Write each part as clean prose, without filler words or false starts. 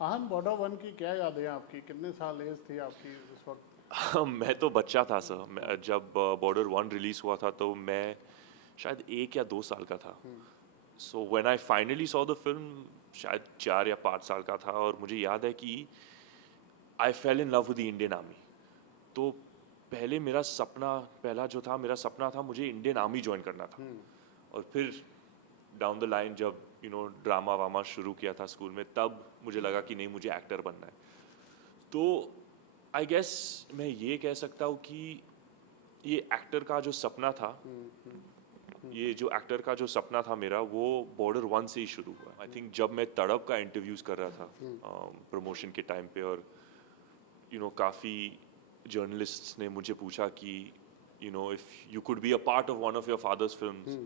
आहन border one की क्या यादें हैं आपकी? कितने साल एज थी आपकी उस वक्त? मैं तो बच्चा था सर। जब बॉर्डर वन रिलीज हुआ था तो मैं शायद 1 या 2 साल का था। So when I finally saw the film शायद 4 या 5 साल का था, और मुझे याद है कि I fell in love with the Indian army. तो पहले मेरा सपना पहला जो था मेरा सपना था मुझे इंडियन आर्मी ज्वाइन करना था। और फिर डाउन द लाइन जब ड्रामा वामा शुरू किया था स्कूल में, तब मुझे लगा कि नहीं, मुझे एक्टर बनना है। तो आई गेस मैं ये कह सकता हूँ कि ये एक्टर का जो सपना था ये जो एक्टर का जो सपना था मेरा, वो बॉर्डर वन से ही शुरू हुआ। आई थिंक जब मैं तड़प का इंटरव्यूज कर रहा था प्रमोशन के टाइम पे, और काफ़ी जर्नलिस्ट्स ने मुझे पूछा कि if you could be a part of one of your father's films,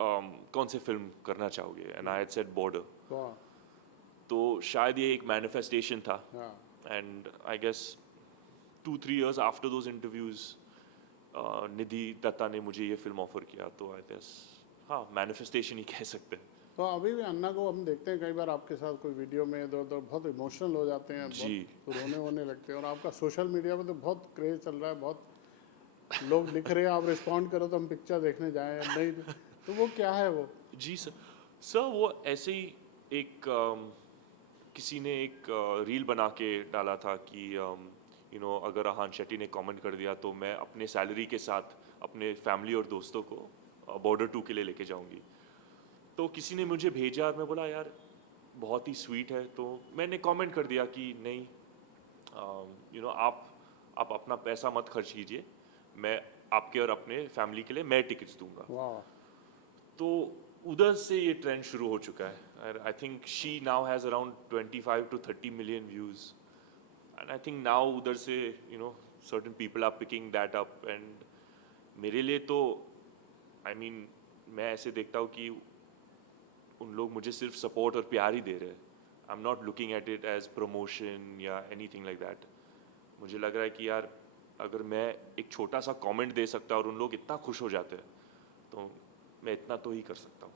कौन से फिल्म करना चाहोगे, and I had said Border. वाह। तो शायद ये एक मैनिफेस्टेशन था। हाँ। And I guess 2-3 years after those interviews Nidhi Dutta ने मुझे ये फिल्म ऑफर किया। तो आई गेस हाँ, मैनिफेस्टेशन ही कह सकते हैं। तो अभी भी अन्ना को हम देखते हैं कई बार आपके साथ कोई वीडियो में इधर उधर बहुत इमोशनल हो जाते हैं, जी। बहुत रोने वोने लगते हैं। और आपका सोशल मीडिया पे तो बहुत क्रेज चल रहा है, बहुत लोग लिख रहे हैं आप रिस्पॉन्ड करो तो हम पिक्चर देखने जाएं, नहीं तो वो क्या है वो? जी सर। सर वो ऐसे ही एक किसी ने एक रील बना के डाला था कि अगर आहान शेट्टी ने कमेंट कर दिया तो मैं अपने सैलरी के साथ अपने फैमिली और दोस्तों को बॉर्डर 2 के लिए लेके जाऊंगी। तो किसी ने मुझे भेजा और मैं बोला यार बहुत ही स्वीट है। तो मैंने कमेंट कर दिया कि नहीं, आप अपना पैसा मत खर्च कीजिए, मैं आपके और अपने फैमिली के लिए मैं टिकट्स दूंगा। वाह। तो उधर से ये ट्रेंड शुरू हो चुका है। I think she now has around 25 to 30 million views, and I think now उधर से certain people are picking that up. And मेरे लिए तो आई मीन मैं ऐसे देखता हूँ कि उन लोग मुझे सिर्फ सपोर्ट और प्यार ही दे रहे हैं। I am not looking at it as promotion या एनीथिंग लाइक दैट। मुझे लग रहा है कि यार अगर मैं एक छोटा सा कमेंट दे सकता और उन लोग इतना खुश हो जाते हैं, तो मैं इतना तो ही कर सकता हूँ।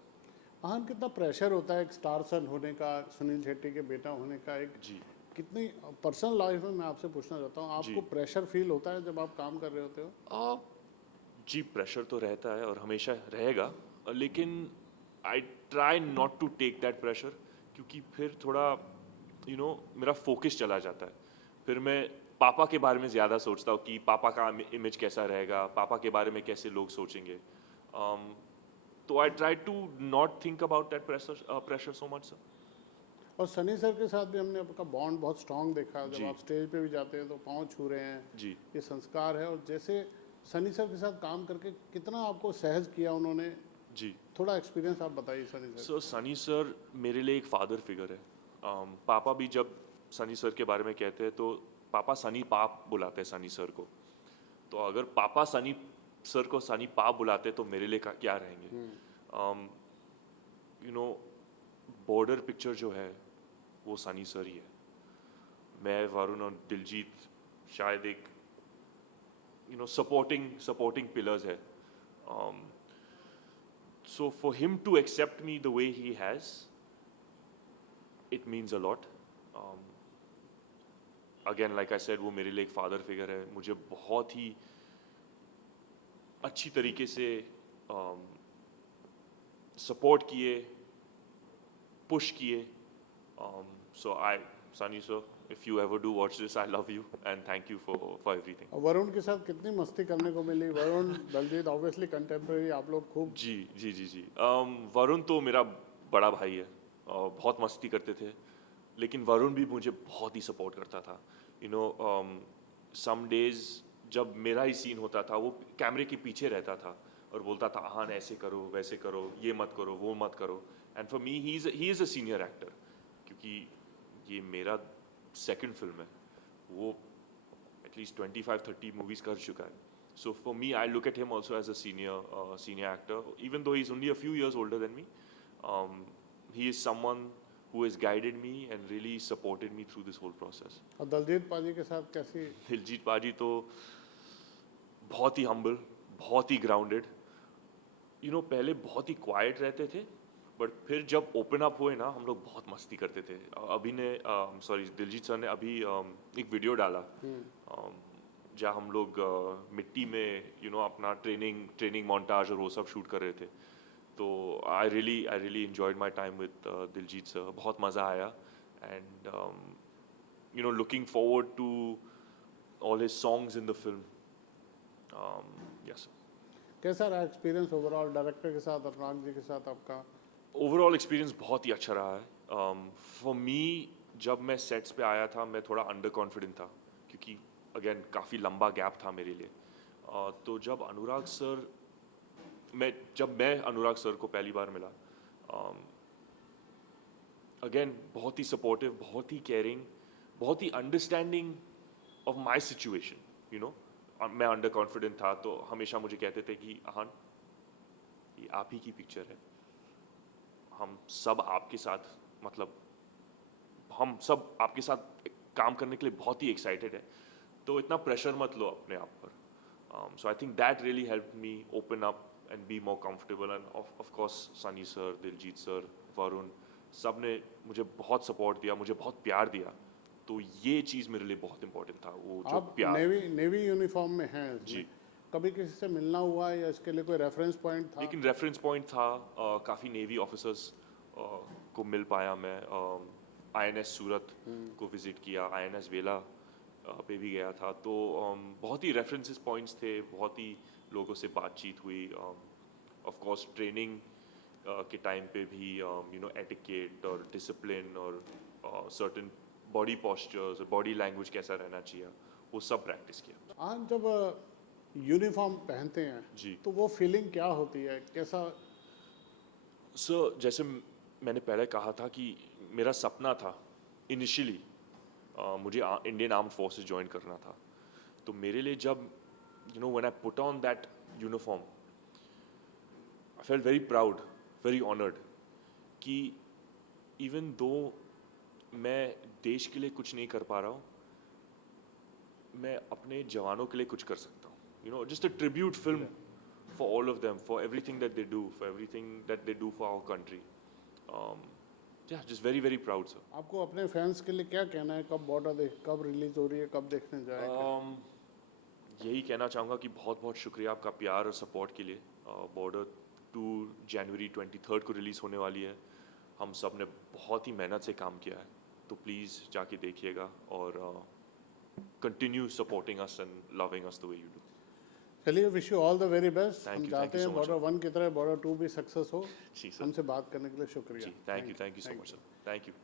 आहन कितना प्रेशर होता है एक स्टार सन होने का, सुनील शेट्टी के बेटा होने का? एक जी। कितनी पर्सनल लाइफ में मैं आपसे पूछना चाहता हूँ, आपको जी। प्रेशर फील होता है जब आप काम कर रहे होते हो? आ, जी, प्रेशर तो रहता है और हमेशा रहेगा, लेकिन I try not to take that pressure, क्योंकि फिर थोड़ा मेरा फोकस चला जाता है। फिर मैं पापा के बारे में ज़्यादा सोचता हूँ कि पापा का इमेज कैसा रहेगा, पापा के बारे में कैसे लोग सोचेंगे। तो I try to not think about that pressure so much sir. और सनी सर के साथ भी हमने आपका बॉन्ड बहुत स्ट्रांग देखा, जब जी। आप स्टेज पे भी जाते हैं तो पाँव छू रहे हैं, जी। ये संस्कार है। और जैसे सनी सर के साथ काम करके कितना आपको सहज किया उन्होंने, जी। थोड़ा एक्सपीरियंस आप बताइए Sunny sir sir Sunny sir मेरे लिए एक फादर फिगर है। पापा भी जब सनी सर के बारे में कहते हैं तो पापा सनी पाप बुलाते हैं सनी सर को। तो अगर पापा सनी सर को सनी पाप बुलाते तो मेरे लिए क्या रहेंगे। यू नो बॉर्डर पिक्चर जो है वो सनी सर ही है। मैं, वरुण और दिलजीत शायद एक सपोर्टिंग पिलर्स है। So for him to accept me the way he has, it means a lot. Again like I said, वो मेरे लिए एक फादर फिगर है। मुझे बहुत ही अच्छी तरीके से सपोर्ट किए, पुश किए। So I, Sunny sir, if you ever do watch this, I love you and thank you for everything. और वरुण के साथ कितनी मस्ती करने को मिली? वरुण दलजीत ऑब्वियसली कंटेम्प्रेरी, आप लोग खूब। जी जी जी जी। वरुण तो मेरा बड़ा भाई है, बहुत मस्ती करते थे। लेकिन वरुण भी मुझे बहुत ही सपोर्ट करता था। यू नो सम डेज जब मेरा ही सीन होता था, वो कैमरे के पीछे रहता था और बोलता था हाँ ऐसे करो वैसे करो, ये मत करो वो मत करो। And for me he is a senior actor, क्योंकि ये मेरा सेकंड फिल्म है। वो एटलीस्ट 25-30 मूवीज कर चुका है। So for me, I look at him also as a senior actor, even though he's only a few years older than me. Um, he is someone who has guided me and really supported me through this whole process. और दलजीत पाजी के साथ कैसी? दिलजीत पाजी तो बहुत ही humble, बहुत ही grounded. पहले बहुत ही क्वाइट रहते थे, बट फिर जब ओपन अप हुए ना, हम लोग बहुत मस्ती करते थे। अभी ने सॉरी दिलजीत सर ने अभी एक वीडियो डाला जहाँ हम लोग मिट्टी में अपना ट्रेनिंग मोन्टाज और वो सब शूट कर रहे थे। तो I really enjoyed my time with Diljit sir, बहुत मज़ा आया। And looking forward to all his songs in the film. Yes. कैसा रहा एक्सपीरियंस ओवरऑल डायरेक्टर के साथ, अनुराग जी के साथ आपका? ओवरऑल एक्सपीरियंस बहुत ही अच्छा रहा है। फॉर मी जब मैं सेट्स पे आया था मैं थोड़ा अंडर कॉन्फिडेंट था, क्योंकि अगेन काफ़ी लंबा गैप था मेरे लिए। तो जब मैं अनुराग सर को पहली बार मिला, अगेन बहुत ही सपोर्टिव, बहुत ही केयरिंग, बहुत ही अंडरस्टैंडिंग ऑफ माई सिचुएशन। मैं अंडर कॉन्फिडेंट था तो हमेशा मुझे कहते थे कि आहान ये आप ही की पिक्चर है, हम सब आपके साथ हम सब आपके साथ काम करने के लिए बहुत ही एक्साइटेड है, तो इतना प्रेशर मत लो अपने आप पर। So I think that really help me open up and be more comfortable. And of course Sunny sir, Diljit sir, Varun, सब ने मुझे बहुत सपोर्ट दिया, मुझे बहुत प्यार दिया। तो ये चीज़ मेरे लिए बहुत इंपॉर्टेंट था, वो जो आप प्यार। नेवी यूनिफॉर्म में हैं इसमें, जी। कभी किसी से मिलना हुआ या इसके लिए कोई रेफरेंस पॉइंट था? लेकिन रेफरेंस पॉइंट था, काफ़ी नेवी ऑफिसर्स को मिल पाया मैं। आईएनएस सूरत को विज़िट किया, आईएनएस वेला पे भी गया था। तो बहुत ही रेफरेंसेस पॉइंट्स थे, बहुत ही लोगों से बातचीत हुई। ऑफ कोर्स ट्रेनिंग के टाइम पे भी एटिकेट और डिसिप्लिन और सर्टेन बॉडी पोस्चर्स और बॉडी लैंग्वेज कैसा रहना चाहिए, वो सब प्रैक्टिस किया। आज जब यूनिफॉर्म पहनते हैं जी। तो वो फीलिंग क्या होती है, कैसा? जैसे मैंने पहले कहा था कि मेरा सपना था इनिशियली, मुझे इंडियन आर्म्ड फोर्सेस ज्वाइन करना था। तो मेरे लिए जब when I put on that uniform, I felt very proud, very honoured कि इवन दो मैं देश के लिए कुछ नहीं कर पा रहा हूँ, मैं अपने जवानों के लिए कुछ कर सकता हूँ। Just a tribute film for all of them, for everything that they do, for everything that they do for our country. Yeah, just very, very proud, sir. आपको अपने फैंस के लिए क्या कहना है, कब रिलीज हो रही है, कब देखने जाएंगे? यही कहना चाहूँगा कि बहुत बहुत शुक्रिया आपका प्यार और सपोर्ट के लिए। बॉर्डर 2 जनवरी 23 को रिलीज़ होने वाली है। हम सब ने बहुत ही मेहनत से काम किया है, तो प्लीज़ जाके देखिएगा और continue supporting us and loving us the way you do. चलिए, wish you all the very best. Thank हम you चाहते so हैं much, बॉर्डर sir. 1 की तरह बॉर्डर 2 भी सक्सेस हो। जी सर। हमसे बात करने के लिए शुक्रिया। जी, thank you so much sir, thank you.